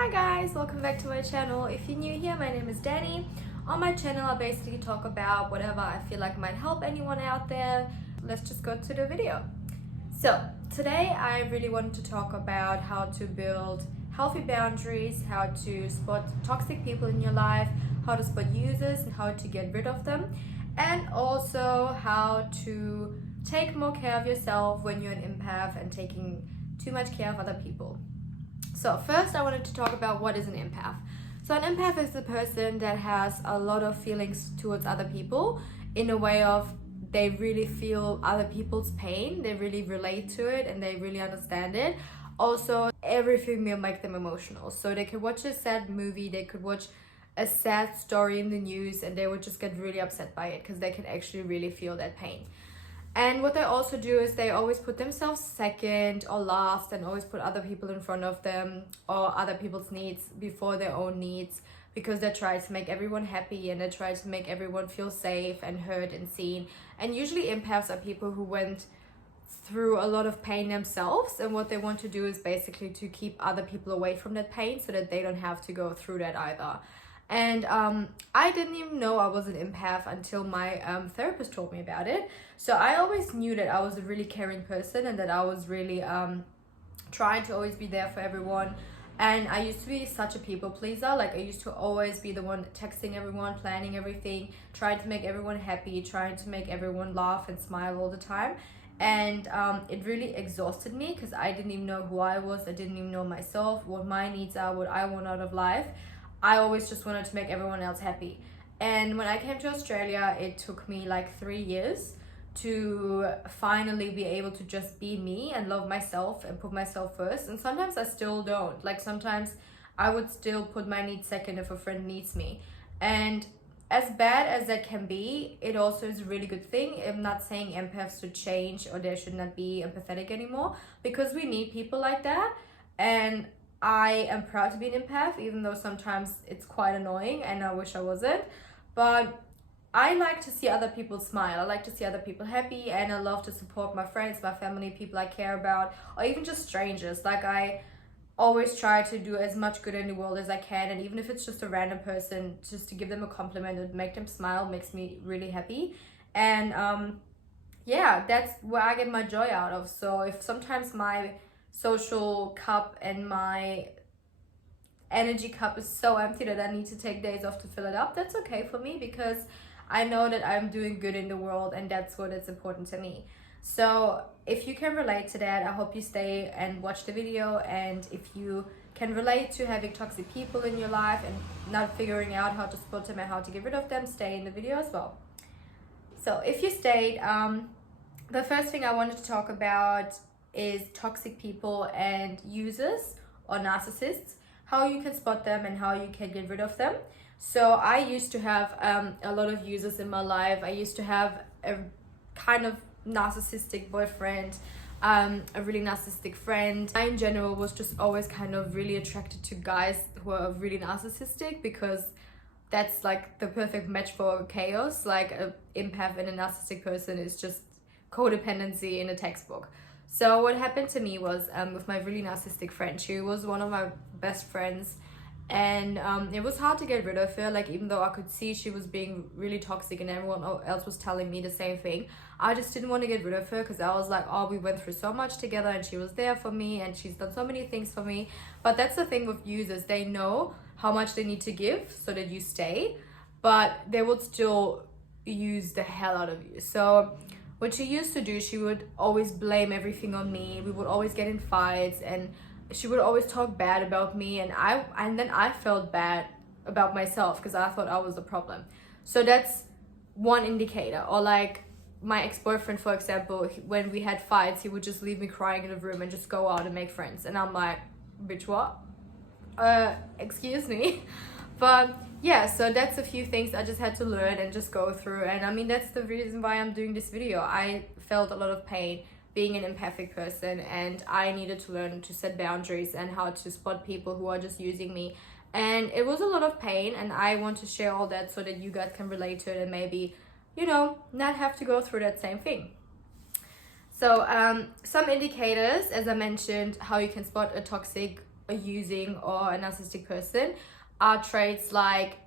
Hi guys, welcome back to my channel. If you're new here, my name is Danny. On my channel I basically talk about whatever I feel like might help anyone out there. Let's just go to the video. So today I really wanted to talk about how to build healthy boundaries, how to spot toxic people in your life, how to spot users and how to get rid of them, and also how to take more care of yourself when you're an empath and taking too much care of other people. So first I wanted to talk about what is an empath. So an empath is the person that has a lot of feelings towards other people in a way of they really feel other people's pain, they really relate to it and they really understand it. Also, everything will make them emotional. So they could watch a sad movie, they could watch a sad story in the news and they would just get really upset by it because they can actually really feel that pain. And what they also do is they always put themselves second or last and always put other people in front of them or other people's needs before their own needs, because they try to make everyone happy and they try to make everyone feel safe and heard and seen. And usually empaths are people who went through a lot of pain themselves, and what they want to do is basically to keep other people away from that pain so that they don't have to go through that either. And I didn't even know I was an empath until my therapist told me about it. So I always knew that I was a really caring person and that I was really trying to always be there for everyone. And I used to be such a people pleaser. Like I used to always be the one texting everyone, planning everything, trying to make everyone happy, trying to make everyone laugh and smile all the time. And it really exhausted me because I didn't even know who I was. I didn't even know myself, what my needs are, what I want out of life. I always just wanted to make everyone else happy. And when I came to Australia, it took me like 3 years to finally be able to just be me and love myself and put myself first. And sometimes I still don't. Like sometimes I would still put my needs second if a friend needs me. And as bad as that can be, it also is a really good thing. I'm not saying empaths should change or they should not be empathetic anymore, because we need people like that. And I am proud to be an empath, even though sometimes it's quite annoying and I wish I wasn't. But I like to see other people smile. I like to see other people happy, and I love to support my friends, my family, people I care about, or even just strangers. Like I always try to do as much good in the world as I can, and even if it's just a random person, just to give them a compliment and make them smile makes me really happy. And yeah, that's where I get my joy out of. So if sometimes my social cup and my energy cup is so empty that I need to take days off to fill it up, that's okay for me, because I know that I'm doing good in the world and that's what is important to me. So if you can relate to that, I hope you stay and watch the video. And if you can relate to having toxic people in your life and not figuring out how to spot them and how to get rid of them, stay in the video as well. So if you stayed, the first thing I wanted to talk about is toxic people and users or narcissists, how you can spot them and how you can get rid of them. So I used to have a lot of users in my life. I used to have a kind of narcissistic boyfriend, a really narcissistic friend. I in general was just always kind of really attracted to guys who are really narcissistic, because that's like the perfect match for chaos. Like an empath and a narcissistic person is just codependency in a textbook. So what happened to me was with my really narcissistic friend, she was one of my best friends, and it was hard to get rid of her. Like even though I could see she was being really toxic and everyone else was telling me the same thing, I just didn't want to get rid of her, because I was like, oh, we went through so much together and she was there for me and she's done so many things for me. But that's the thing with users, they know how much they need to give so that you stay, but they would still use the hell out of you. So what she used to do, she would always blame everything on me. We would always get in fights and she would always talk bad about me, and then I felt bad about myself because I thought I was the problem. So that's one indicator. Or like my ex-boyfriend, for example, when we had fights, he would just leave me crying in a room and just go out and make friends. And I'm like, bitch, what? Excuse me. But yeah, so that's a few things I just had to learn and just go through. And I mean, that's the reason why I'm doing this video. I felt a lot of pain being an empathic person, and I needed to learn to set boundaries and how to spot people who are just using me. And it was a lot of pain, and I want to share all that so that you guys can relate to it and maybe, you know, not have to go through that same thing. So some indicators, as I mentioned, how you can spot a toxic a using or a narcissistic person are traits like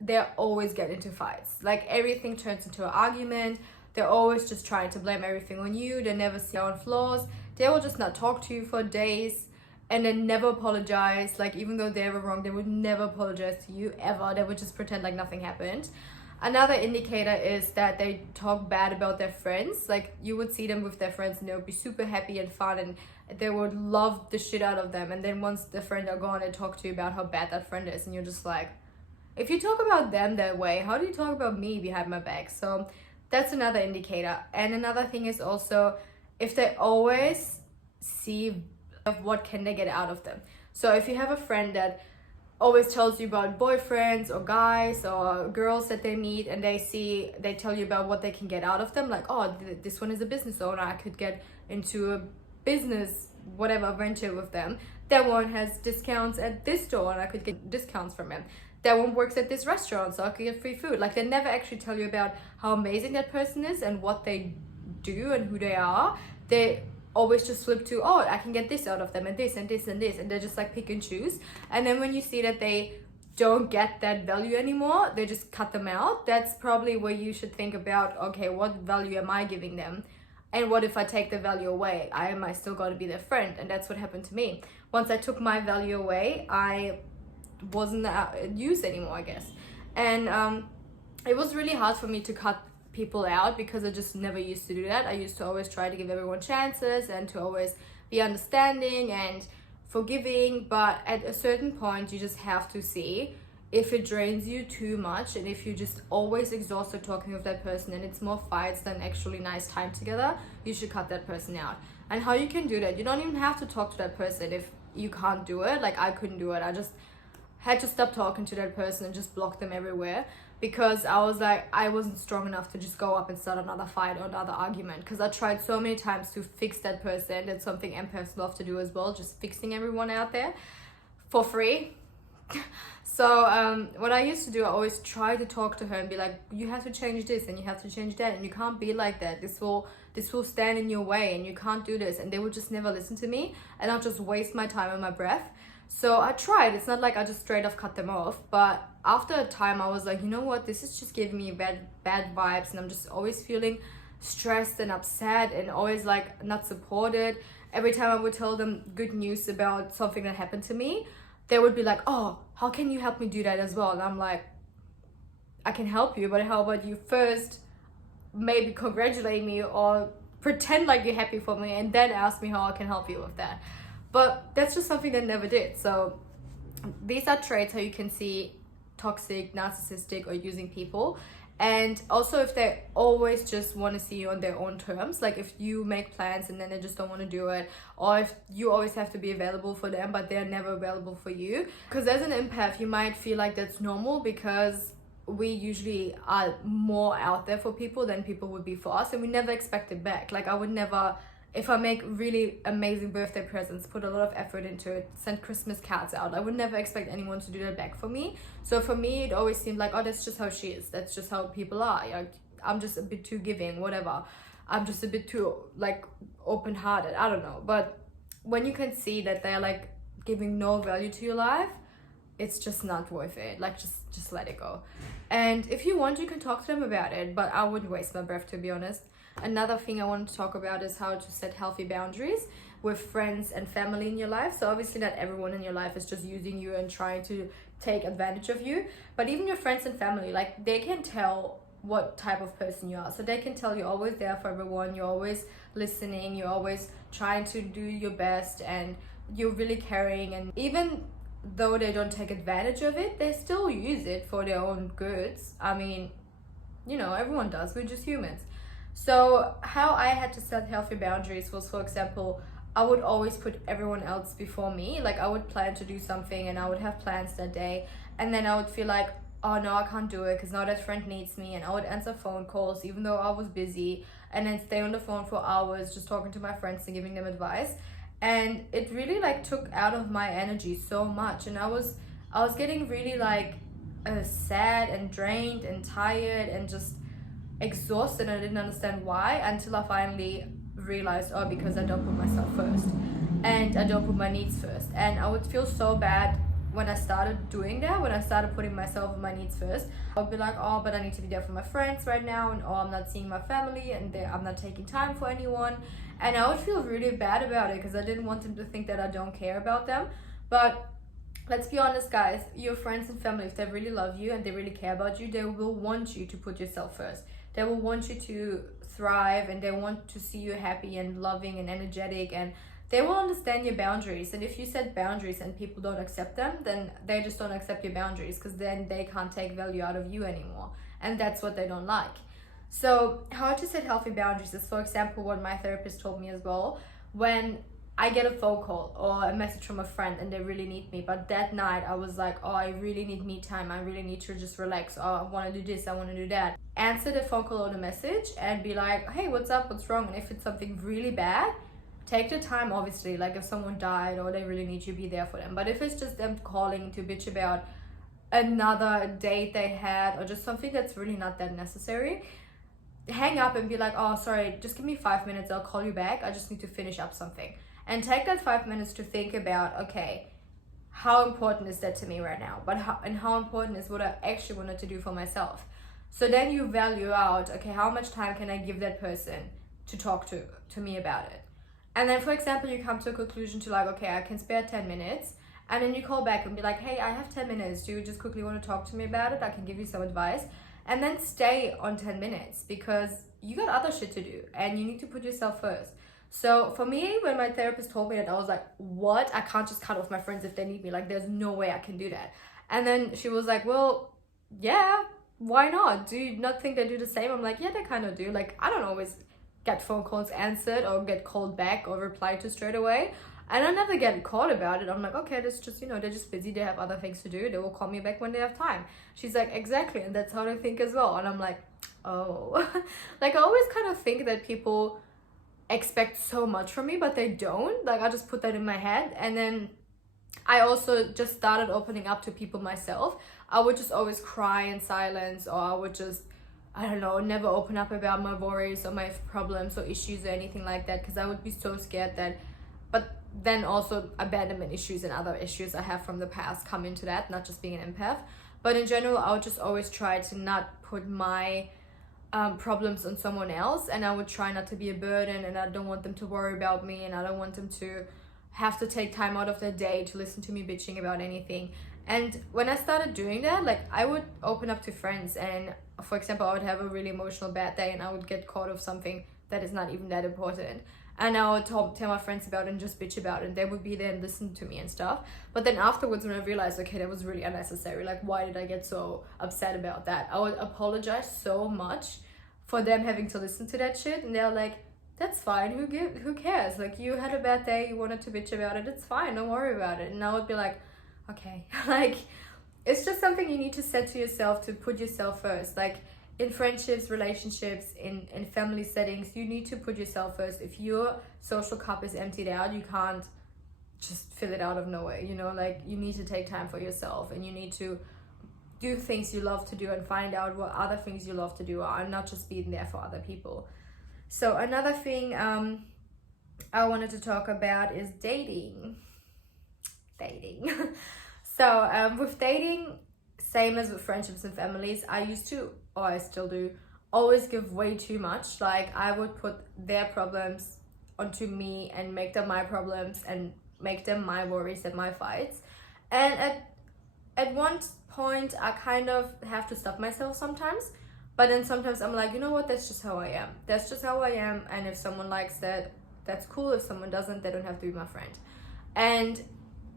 they always get into fights. Like everything turns into an argument. They're always just trying to blame everything on you. They never see their own flaws. They will just not talk to you for days and then never apologize. Like even though they were wrong, they would never apologize to you ever. They would just pretend like nothing happened. Another indicator is that they talk bad about their friends. Like you would see them with their friends and they would be super happy and fun and they would love the shit out of them. And then once the friend are gone, they talk to you about how bad that friend is. And you're just like, if you talk about them that way, how do you talk about me behind my back? So that's another indicator. And another thing is also if they always see what can they get out of them. So if you have a friend that always tells you about boyfriends or guys or girls that they meet and they tell you about what they can get out of them, like, oh, this one is a business owner, I could get into a business whatever venture with them. That one has discounts at this store and I could get discounts from him. That one works at this restaurant so I could get free food. Like they never actually tell you about how amazing that person is and what they do and who they are. They always just flip to, oh, I can get this out of them and this and this and this, and they just like pick and choose. And then when you see that they don't get that value anymore, they just cut them out. That's probably where you should think about, okay, what value am I giving them? And what if I take the value away? Am I still going to be their friend? And that's what happened to me. Once I took my value away, I wasn't used anymore, I guess. And it was really hard for me to cut people out because I just never used to do that. I used to always try to give everyone chances and to always be understanding and forgiving, but at a certain point you just have to see if it drains you too much and if you're just always exhausted talking with that person and it's more fights than actually nice time together, you should cut that person out. And how you can do that, you don't even have to talk to that person if you can't do it. Like I couldn't do it. I just had to stop talking to that person and just block them everywhere because I was like, I wasn't strong enough to just go up and start another fight or another argument, because I tried so many times to fix that person. That's something empaths love to do as well, just fixing everyone out there for free. So what I used to do, I always try to talk to her and be like, you have to change this and you have to change that and you can't be like that. This will stand in your way and you can't do this. And they would just never listen to me and I'll just waste my time and my breath. So I tried. It's not like I just straight off cut them off, but after a time I was like, you know what, this is just giving me bad vibes and I'm just always feeling stressed and upset and always like not supported. Every time I would tell them good news about something that happened to me, they would be like, oh, how can you help me do that as well? And I'm like, I can help you, but how about you first maybe congratulate me or pretend like you're happy for me and then ask me how I can help you with that. But that's just something they never did. So these are traits how you can see toxic, narcissistic, or using people. And also if they always just want to see you on their own terms, like if you make plans and then they just don't want to do it, or if you always have to be available for them but they're never available for you. Because as an empath, you might feel like that's normal because we usually are more out there for people than people would be for us, and we never expect it back. Like I would never, if I make really amazing birthday presents, put a lot of effort into it, send Christmas cards out, I would never expect anyone to do that back for me. So for me, it always seemed like, oh, that's just how she is. That's just how people are. Like, I'm just a bit too giving, whatever. I'm just a bit too, like, open-hearted. I don't know. But when you can see that they're, like, giving no value to your life, it's just not worth it. Like, just let it go. And if you want, you can talk to them about it. But I wouldn't waste my breath, to be honest. Another thing I want to talk about is how to set healthy boundaries with friends and family in your life. So obviously not everyone in your life is just using you and trying to take advantage of you, but even your friends and family, like they can tell what type of person you are. So they can tell you're always there for everyone, you're always listening, you're always trying to do your best and you're really caring. And even though they don't take advantage of it, they still use it for their own goods. I mean, you know, everyone does, we're just humans. So how I had to set healthy boundaries was, for example, I would always put everyone else before me. Like I would plan to do something and I would have plans that day, and then I would feel like, oh no, I can't do it because now that friend needs me, and I would answer phone calls even though I was busy and then stay on the phone for hours just talking to my friends and giving them advice. And it really like took out of my energy so much, and I was getting really like sad and drained and tired and just exhausted. I didn't understand why until I finally realized, oh, because I don't put myself first. and I don't put my needs first. And I would feel so bad when I started doing that, when I started putting myself and my needs first. I would be like, oh, but I need to be there for my friends right now, and oh, I'm not seeing my family, and I'm not taking time for anyone. And I would feel really bad about it because I didn't want them to think that I don't care about them. But let's be honest, guys, your friends and family, if they really love you and they really care about you, they will want you to put yourself first. They will want you to thrive, and they want to see you happy and loving and energetic, and they will understand your boundaries. And if you set boundaries and people don't accept them, then they just don't accept your boundaries, because then they can't take value out of you anymore, and that's what they don't like. So how to set healthy boundaries is, for example, what my therapist told me as well. When I get a phone call or a message from a friend and they really need me, but that night I was like, oh, I really need me time, I really need to just relax, oh, I want to do this, I want to do that. Answer the phone call or the message and be like, hey, what's up, what's wrong? And if it's something really bad, take the time, obviously, like if someone died or they really need you, be there for them. But if it's just them calling to bitch about another date they had or just something that's really not that necessary, hang up and be like, oh, sorry, just give me 5 minutes, I'll call you back, I just need to finish up something. And take that 5 minutes to think about, okay, how important is that to me right now? But how important is what I actually wanted to do for myself? So then you value out, okay, how much time can I give that person to talk to me about it? And then, for example, you come to a conclusion to like, okay, I can spare 10 minutes. And then you call back and be like, hey, I have 10 minutes. Do you just quickly want to talk to me about it? I can give you some advice. And then stay on 10 minutes because you got other shit to do and you need to put yourself first. So for me, when my therapist told me that, I was like, what? I can't just cut off my friends if they need me. Like, there's no way I can do that. And then she was like, well, yeah, why not? Do you not think they do the same? I'm like, yeah, they kind of do. Like, I don't always get phone calls answered or get called back or replied to straight away. And I never get called about it. I'm like, okay, that's just, they're just busy. They have other things to do. They will call me back when they have time. She's like, exactly. And that's how they think as well. And I'm like, oh. Like, I always kind of think that people expect so much from me, but they don't. Like, I just put that in my head. And then I also just started opening up to people myself. I would just always cry in silence, or I would just, I don't know, never open up about my worries or my problems or issues or anything like that, because I would be so scared that, but then also abandonment issues and other issues I have from the past come into that, not just being an empath. But in general, I would just always try to not put my problems on someone else, and I would try not to be a burden, and I don't want them to worry about me, and I don't want them to have to take time out of their day to listen to me bitching about anything. And when I started doing that, like, I would open up to friends, and for example, I would have a really emotional bad day and I would get caught of something that is not even that important, and I would tell my friends about it and just bitch about it, and they would be there and listen to me and stuff. But then afterwards, when I realized, okay, that was really unnecessary, like, why did I get so upset about that? I would apologize so much for them having to listen to that shit, and they're like, that's fine, who cares? Like, you had a bad day, you wanted to bitch about it, it's fine, don't worry about it. And I would be like, okay. Like, it's just something you need to set to yourself, to put yourself first. Like, in friendships, relationships, in family settings, you need to put yourself first. If your social cup is emptied out, you can't just fill it out of nowhere, like, you need to take time for yourself, and you need to do things you love to do and find out what other things you love to do are, and not just being there for other people. So another thing I wanted to talk about is dating. So with dating, same as with friendships and families, I used to, or I still do, always give way too much. Like, I would put their problems onto me and make them my problems and make them my worries and my fights. And at one point, I kind of have to stop myself sometimes. But then sometimes I'm like, you know what, that's just how I am. That's just how I am. And if someone likes that, that's cool. If someone doesn't, they don't have to be my friend. And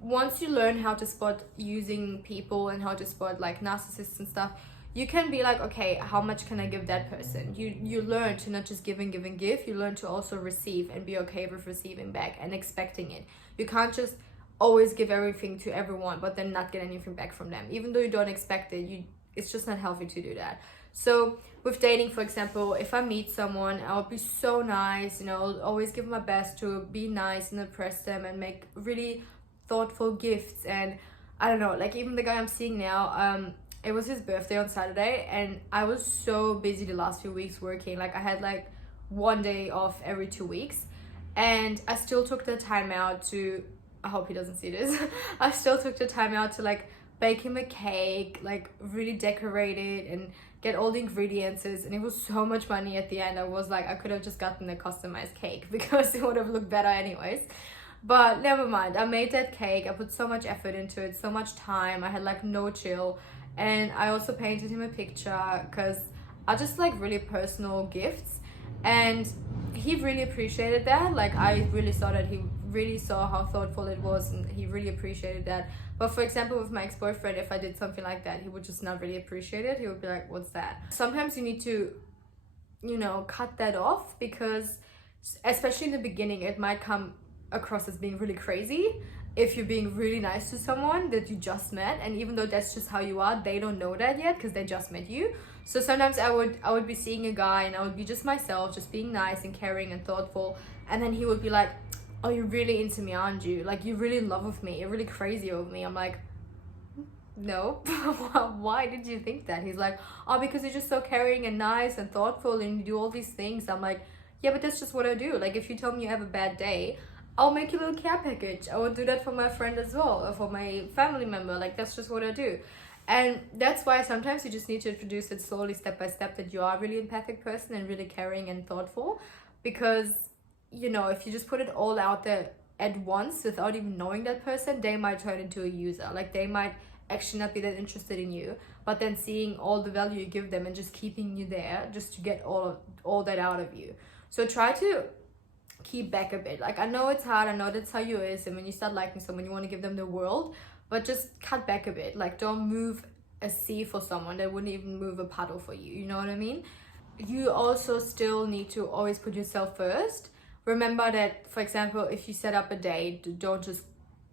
once you learn how to spot using people and how to spot like narcissists and stuff, you can be like, okay, how much can I give that person? You learn to not just give and give and give. You learn to also receive and be okay with receiving back and expecting it. You can't just always give everything to everyone but then not get anything back from them. Even though you don't expect it, it's just not healthy to do that. So with dating, for example, if I meet someone, I'll be so nice, always give my best to be nice and impress them and make really thoughtful gifts. And I don't know, like, even the guy I'm seeing now, it was his birthday on Saturday, and I was so busy the last few weeks working. Like, I had like one day off every 2 weeks, And I still took the time out to, I hope he doesn't see this, I still took the time out to like bake him a cake, like really decorate it and get all the ingredients, and it was so much money at the end. I was like, I could have just gotten a customized cake because it would have looked better anyways. But never mind, I made that cake, I put so much effort into it, so much time, I had like no chill. And I also painted him a picture because I just like really personal gifts, and he really appreciated that. Like I really saw that he really saw how thoughtful it was, and he really appreciated that. But for example, with my ex-boyfriend, if I did something like that, he would just not really appreciate it. He would be like, what's that? Sometimes you need to, you know, cut that off, because especially in the beginning it might come across as being really crazy if you're being really nice to someone that you just met, and even though that's just how you are, they don't know that yet because they just met you. So sometimes I would be seeing a guy and I would be just myself, just being nice and caring and thoughtful, and then he would be like, oh, you're really into me, aren't you? Like, you really love of me, you're really crazy over me. I'm like, no. Why did you think that? He's like, oh, because you're just so caring and nice and thoughtful and you do all these things. I'm like, yeah, but that's just what I do. Like, if you tell me you have a bad day, I'll make you a little care package. I will do that for my friend as well, or for my family member. Like, that's just what I do. And that's why sometimes you just need to introduce it slowly, step by step, that you are a really empathic person and really caring and thoughtful. Because, you know, if you just put it all out there at once without even knowing that person, they might turn into a user. Like, they might actually not be that interested in you, but then seeing all the value you give them and just keeping you there just to get all that out of you. So try to keep back a bit. Like, I know it's hard, I know that's how you is, and when you start liking someone you want to give them the world, but just cut back a bit. Like, don't move a sea for someone that wouldn't even move a puddle for you, you know what I mean? You also still need to always put yourself first. Remember that, for example, if you set up a date, don't just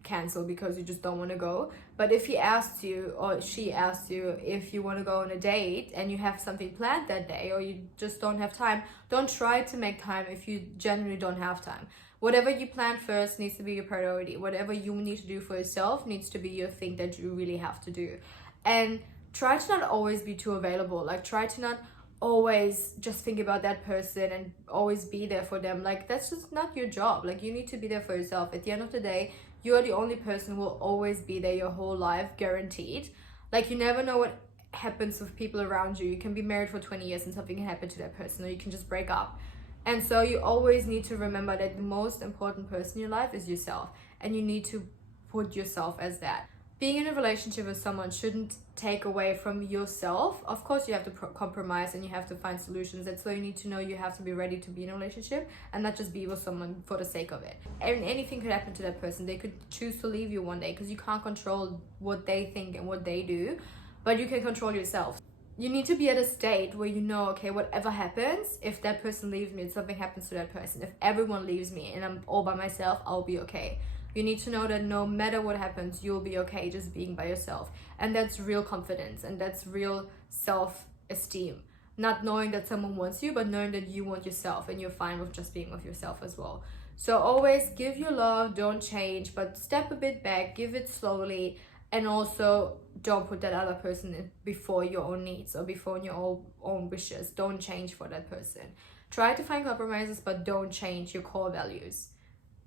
cancel because you just don't want to go. But if he asks you or she asks you if you want to go on a date and you have something planned that day, or you just don't have time, don't try to make time if you genuinely don't have time. Whatever you plan first needs to be your priority. Whatever you need to do for yourself needs to be your thing that you really have to do. And try to not always be too available. Like, try to not always just think about that person and always be there for them. Like, that's just not your job. Like, you need to be there for yourself. At the end of the day, you are the only person who will always be there your whole life, guaranteed. Like, you never know what happens with people around you. You can be married for 20 years and something can happen to that person, or you can just break up. And so you always need to remember that the most important person in your life is yourself, and you need to put yourself as that. Being in a relationship with someone shouldn't take away from yourself. Of course, you have to compromise and you have to find solutions. That's why you need to know you have to be ready to be in a relationship and not just be with someone for the sake of it. And anything could happen to that person. They could choose to leave you one day, because you can't control what they think and what they do, but you can control yourself. You need to be at a state where you know, okay, whatever happens, if that person leaves me and something happens to that person, if everyone leaves me and I'm all by myself, I'll be okay. You need to know that no matter what happens, you'll be okay just being by yourself. And that's real confidence, and that's real self-esteem. Not knowing that someone wants you, but knowing that you want yourself and you're fine with just being with yourself as well. So always give your love, don't change, but step a bit back, give it slowly, and also don't put that other person in before your own needs or before your own wishes. Don't change for that person. Try to find compromises, but don't change your core values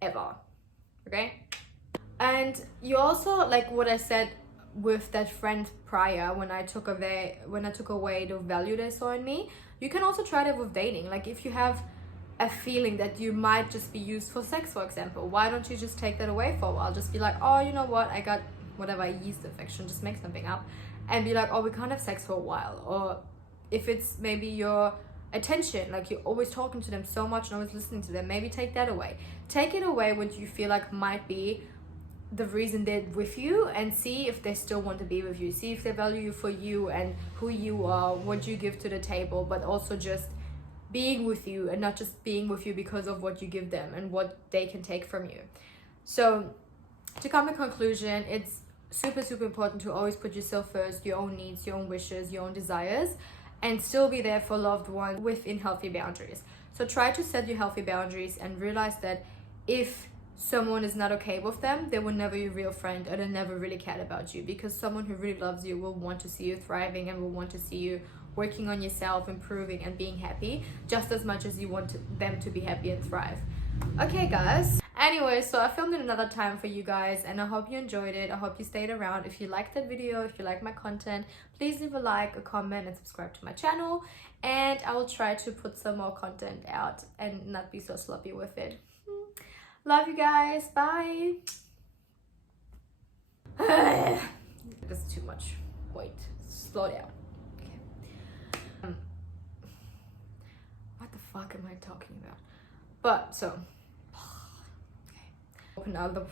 ever. Okay? And you also, like what I said with that friend prior, when I took away the value they saw in me, you can also try that with dating. Like, if you have a feeling that you might just be used for sex, for example, why don't you just take that away for a while? Just be like, oh, you know what, I got whatever, yeast infection, just make something up and be like, oh, we can't have sex for a while. Or if it's maybe your attention, like you're always talking to them so much and always listening to them, maybe take that away. Take it away what you feel like might be the reason they're with you, and see if they still want to be with you. See if they value you for you and who you are, what you give to the table, but also just being with you and not just being with you because of what you give them and what they can take from you. So to come to conclusion, it's super important to always put yourself first, your own needs, your own wishes, your own desires, and still be there for loved ones within healthy boundaries. So try to set your healthy boundaries and realize that if someone is not okay with them, they were never your real friend, or they never really cared about you, because someone who really loves you will want to see you thriving and will want to see you working on yourself, improving and being happy just as much as you want them to be happy and thrive. Okay guys, anyway, so I filmed it another time for you guys and I hope you enjoyed it. I hope you stayed around. If you liked that video, if you like my content, please leave a like, a comment, and subscribe to my channel, and I will try to put some more content out and not be so sloppy with it. Love you guys. Bye. This is too much. Wait, slow down. Okay. What the fuck am I talking about? But so, okay. Open out the